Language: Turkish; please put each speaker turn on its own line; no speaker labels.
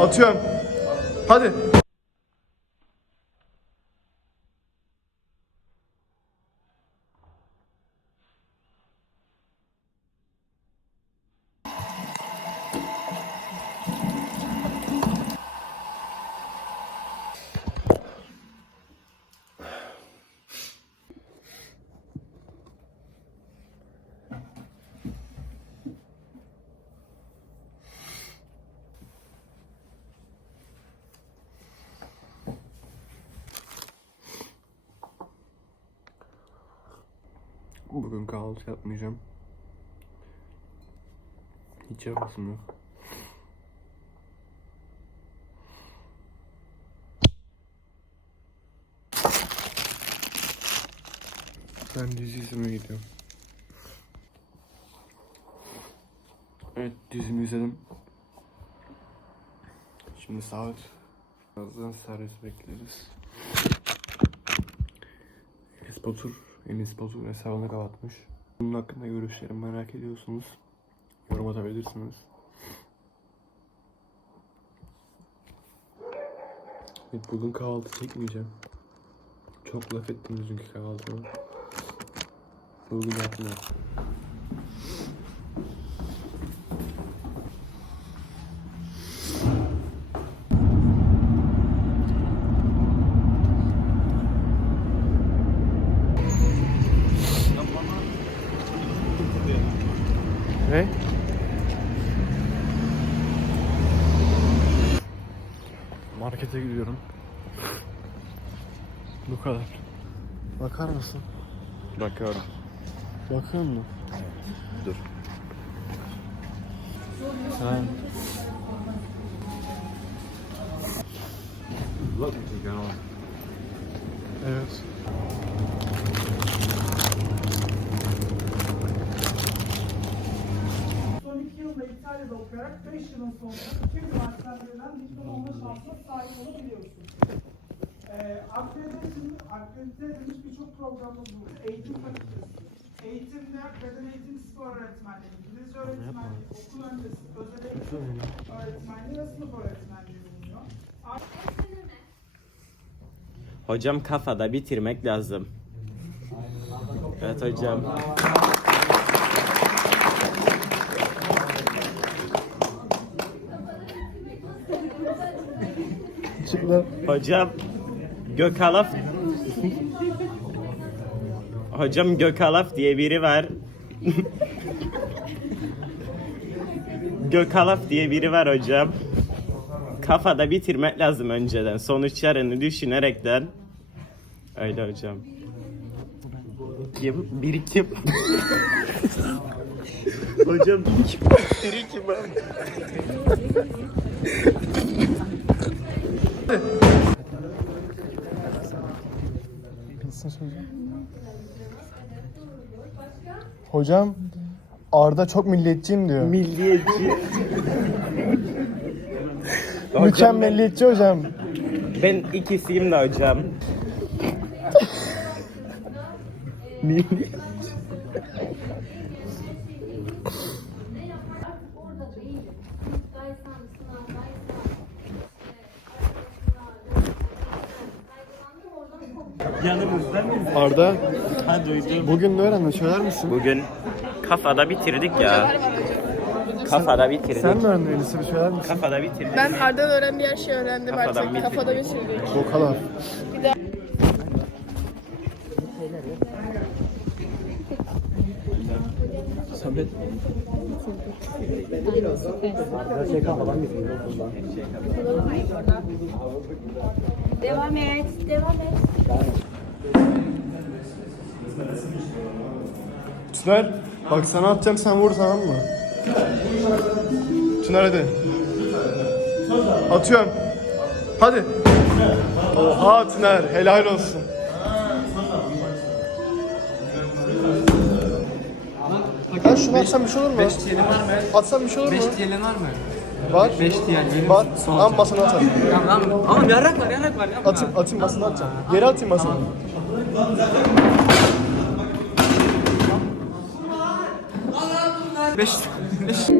Atıyorum. Hadi. Bugün kahvaltı yapmayacağım. Hiç yapasım yok. Ben dizi izlemeye gidiyorum. Evet dizimi izledim. Şimdi saat birazdan servis bekleriz. Enes Enes Batur hesabını kapatmış. Bunun hakkında görüşlerimi merak ediyorsunuz. Yorum atabilirsiniz. Evet, bugün kahvaltı çekmeyeceğim. Çok laf ettim dünkü kahvaltıma. Bugün yapmıyorum. Ne? Markete gidiyorum. Bu kadar. Bakar mısın?
Bakıyorum.
Bakıyor musun?
Dur.
Ha. Evet.
İtalya'da okuyarak 5 yılın sonunda iki üniversitelerinden diploma alma şansına sahip olabiliyorsunuz. Ee, akredite, akredite edilmiş birçok programımız burada. Eğitim fakültesi, eğitimde beden eğitim spor öğretmenliği, İngilizce öğretmenliği, okul öncesi, özel eğitim öğretmenliği ve sınıf öğretmenliği bulunuyor.
Hocam kafada bitirmek lazım. Evet hocam.
Çık lan.
Hocam Gökalaf Hocam Gökalaf diye biri var. Gökalaf diye biri var hocam. Kafada bitirmek lazım önceden. Sonuçlarını düşünerekten. Öyle hocam. Yapıp birikim. hocam birikim. Birikim abi.
Hocam Arda çok milliyetçiyim diyor.
Milliyetçi.
Mükemmelliyetçi hocam.
Ben ikisiyim de hocam. Niye? Yanımızda mıyız?
Arda
Ha duydum.
bugün ne öğrendin söyler misin?
Bugün kafada bitirdik ya. Kafada bitirdik.
Sen mi öğrendin Elis'i bir söyler misin?
Kafada bitirdik.
Ben Arda'dan öğrendiği her şeyi öğrendim
Kafadan
artık.
bitirdik.
Kafada bitirdik.
Bokalar.
Devam et, devam et.
Tüner bak sana atacağım sen vur tamam mı? Tüner hadi. Atıyorum. Hadi. Oha Tüner helal olsun. Ben şunu atsam bir şey olur mu? 5 var mı? Atsam bir şey olur mu? 5
Diyelim var mı?
Var.
5 diyelim.
Var. Ama masana atarım.
Tamam tamam. Oğlum yarrak var yarrak var yapma.
Atayım, atayım masana atacağım. Geri atayım masana.
Beş. Beş.